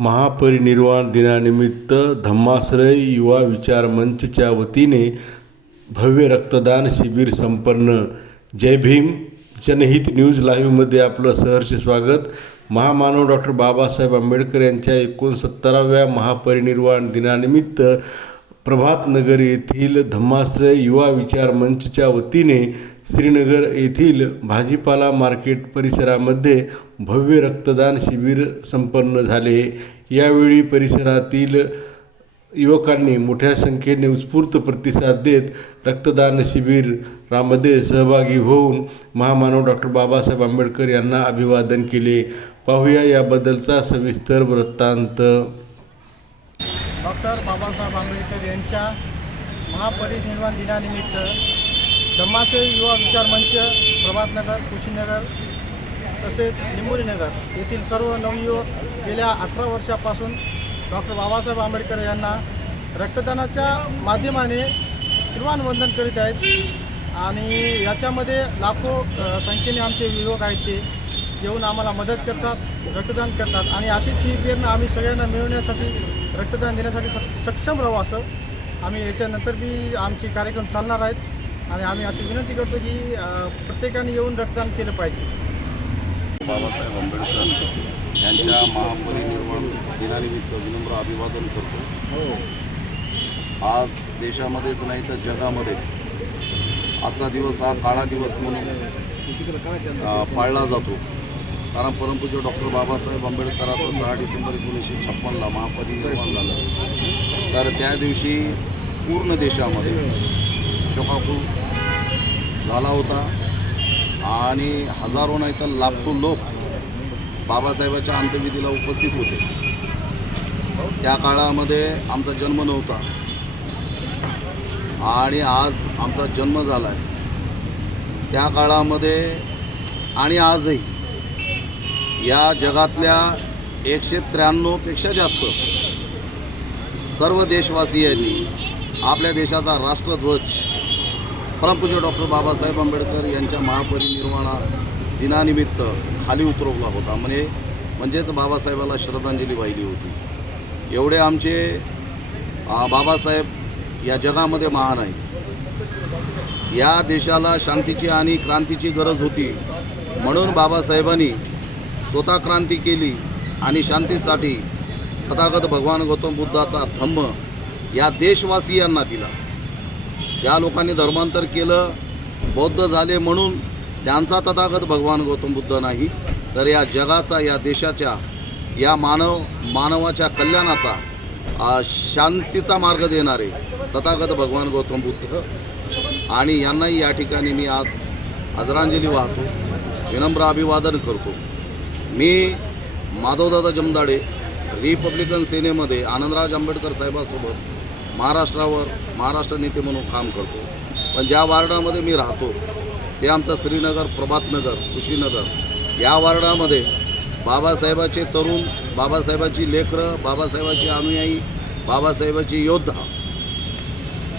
महापरिनिर्वाण दिनानिमित्त धम्माश्रय युवा विचार मंचच्या वतीने भव्य रक्तदान शिबिर संपन्न. जय भीम. जनहित न्यूज लाईव्हमध्ये आपलं सहर्ष स्वागत. महामानव डॉक्टर बाबासाहेब आंबेडकर यांच्या एकोणसत्तराव्या महापरिनिर्वाण दिनानिमित्त प्रभातनगर येथील धम्माश्रय युवा विचार मंचच्या वतीने श्रीनगर येथील भाजीपाला मार्केट परिसरामध्ये भव्य रक्तदान शिबिर संपन्न झाले. यावेळी परिसरातील युवकांनी मोठ्या संख्येने उत्स्फूर्त प्रतिसाद देत रक्तदान शिबिरामध्ये सहभागी होऊन महामानव डॉक्टर बाबासाहेब आंबेडकर यांना अभिवादन केले. पाहूया याबद्दलचा सविस्तर वृत्तांत. डॉक्टर बाबासाहेब आंबेडकर यांच्या महापरिनिर्वाण दिनानिमित्त धम्माचे युवा विचार मंच प्रभातनगर कुशीनगर तसेच निंबोलीनगर येथील सर्व नवयुवक गेल्या अठरा वर्षापासून डॉक्टर बाबासाहेब आंबेडकर यांना रक्तदानाच्या माध्यमाने त्रिवान करीत आहेत. आणि याच्यामध्ये लाखो संख्येने आमचे युवक आहेत ते. येऊन आम्हाला मदत करतात रक्तदान करतात. आणि अशीच ही प्रेरणा आम्ही सगळ्यांना मिळवण्यासाठी रक्तदान देण्यासाठी सक सक्षम राहू असं आम्ही याच्यानंतर बी आमचे कार्यक्रम चालणार आहेत. आणि आम्ही अशी विनंती करतो की प्रत्येकाने येऊन रक्तदान केलं पाहिजे. बाबासाहेब आंबेडकर यांच्या महापरिनिर्वाण दिनानिमित्त विनम्र अभिवादन करतो. आज देशामध्येच नाही तर जगामध्ये आजचा दिवस हा काळा दिवस म्हणून पाळला जातो. कारण परमपूज्य डॉक्टर बाबासाहेब आंबेडकराचं सहा डिसेंबर एकोणीसशे छप्पनला महापरिनिर्वाण झालं. तर त्या दिवशी पूर्ण देशामध्ये शोकाकुल झाला होता. आणि हजारो नाही तर लाखो लोक बाबासाहेबाच्या अंत्यविधीला उपस्थित होते. त्या काळामध्ये आमचा जन्म नव्हता. आणि आज आमचा जन्म झाला आहे त्या काळामध्ये आणि आजही या जगातल्या एकशे त्र्याण्णवपेक्षा जास्त सर्व देशवासियांनी आपल्या देशाचा राष्ट्रध्वज परमपूज्य डॉक्टर बाबासाहेब आंबेडकर यांच्या महापरिनिर्वाणा दिनानिमित्त खाली उतरवला होता. म्हणजे म्हणजेच बाबासाहेबाला श्रद्धांजली वाहिली होती. एवढे आमचे बाबासाहेब या जगामध्ये महान आहेत. या देशाला शांतीची आणि क्रांतीची गरज होती. म्हणून बाबासाहेबांनी स्वतः क्रांती केली आणि शांतीसाठी तथागत भगवान गौतम बुद्धाचा धम्म या देशवासियांना दिला. ज्या लोकांनी धर्मांतर केलं बौद्ध झाले म्हणून त्यांचा तथागत भगवान गौतम बुद्ध नाही तर या जगाचा या देशाच्या या मानव मानवाच्या कल्याणाचा शांतीचा मार्ग देणारे तथागत भगवान गौतम बुद्ध. आणि यांनाही या ठिकाणी मी आज आदरांजली वाहतो विनम्र अभिवादन करतो. मी माधवदादा जमदाडे रिपब्लिकन सेनेमध्ये आनंदराज आंबेडकर साहेबासोबत महाराष्ट्रावर महाराष्ट्र नेते म्हणून काम करतो. पण ज्या वार्डामध्ये मी राहतो ते आमचं श्रीनगर प्रभातनगर कुशीनगर या वार्डामध्ये बाबासाहेबाचे तरुण बाबासाहेबाची लेकरं बाबासाहेबाची अनुयायी बाबासाहेबाची योद्धा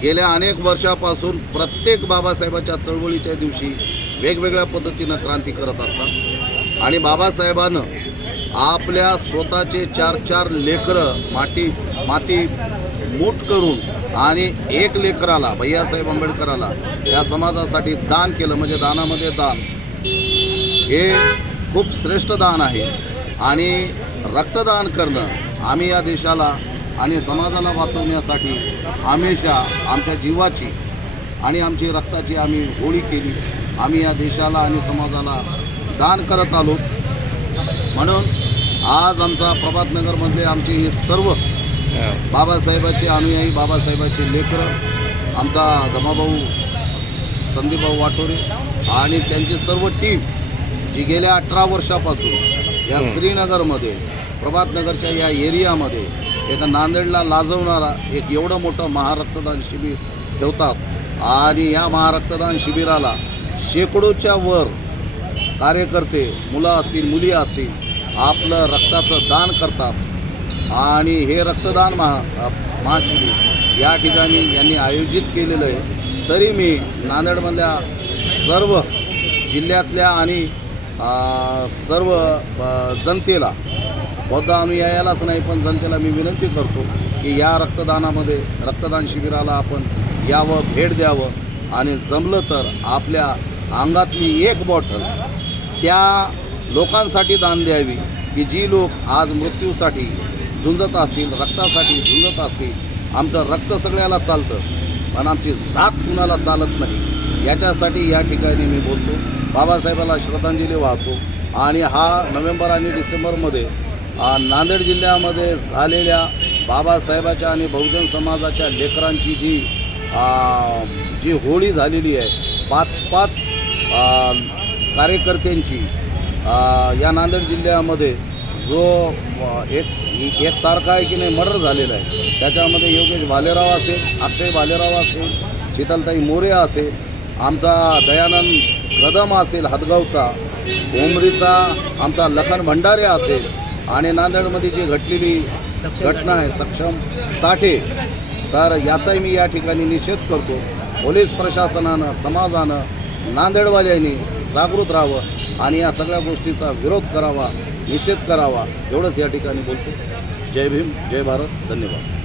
गेल्या अनेक वर्षापासून प्रत्येक बाबासाहेबाच्या चळवळीच्या दिवशी वेगवेगळ्या पद्धतीनं क्रांती करत असतात. आणि बाबासाहेबानं आपल्या स्वतःचे चार चार लेकरं माती माती मूठ करून आणि एक लेकराला भैयासाहेब आंबेडकराला या समाजासाठी दान केलं. म्हणजे दानामध्ये दान. हे खूप श्रेष्ठ दान आहे. आणि रक्तदान करणं आम्ही या देशाला आणि समाजाला वाचवण्यासाठी हमेशा आमच्या जीवाची आणि आमची रक्ताची आम्ही होळी केली. आम्ही या देशाला आणि समाजाला दान करत आलो. म्हणून आज आमचा प्रभातनगरमधले आमचे हे सर्व बाबासाहेबाचे अनुयायी बाबासाहेबाचे लेकरं आमचा दमाभाऊ संदीपभाऊ वाटोरे आणि त्यांची सर्व टीम जी गेल्या अठरा वर्षापासून या श्रीनगरमध्ये प्रभातनगरच्या या एरियामध्ये एका नांदेडला लाजवणारा एक एवढं मोठं महारक्तदान शिबिर ठेवतात. आणि या महारक्तदान शिबिराला शेकडोच्या वर कार्यकर्ते मुलं असतील मुली असतील आपलं रक्ताचं दान करतात. आणि हे रक्तदान महा महाशिबिर या ठिकाणी यांनी आयोजित केलेलं आहे. तरी मी नांदेडमधल्या सर्व जिल्ह्यातल्या आणि सर्व जनतेला बौद्ध आम्ही यायलाच नाही पण जनतेला मी विनंती करतो की या रक्तदानामध्ये रक्तदान शिबिराला आपण यावं भेट द्यावं. आणि जमलं तर आपल्या अंगातली एक बॉटल त्या लोकांसाठी दान द्यावी की जी लोक आज मृत्यूसाठी झुंजत असतील रक्तासाठी झुंजत असतील आमचं रक्त सगळ्याला चालतं पण आमची जात कुणाला चालत नाही याच्यासाठी या ठिकाणी मी बोलतो. बाबासाहेबाला श्रद्धांजली वाहतो. आणि हा नोव्हेंबर आणि डिसेंबरमध्ये नांदेड जिल्ह्यामध्ये झालेल्या बाबासाहेबाच्या आणि बहुजन समाजाच्या लेकरांची जी जी होळी झालेली आहे पाच पाच कार्यकर्त्यांची या नांदेड जिल्ह्यामध्ये जो एक एकसारखा आहे की नाही मर्डर झालेला आहे. त्याच्यामध्ये योगेश भालेराव असेल अक्षय भालेराव असेल शीतलताई मोरे असेल आमचा दयानंद कदम असेल हदगावचा उमरीचा आमचा लखन भंडारे असेल आणि नांदेडमध्ये जी घडलेली घटना आहे सक्षम ताठे तर याचाही मी या ठिकाणी निषेध करतो. पोलीस प्रशासनानं समाजानं नांदेडवाल्यांनी जागृत राहावं आणि या सगळ्या गोष्टीचा विरोध करावा निषेध करावा एवढंच या ठिकाणी बोलतो. जय भीम जय भारत धन्यवाद.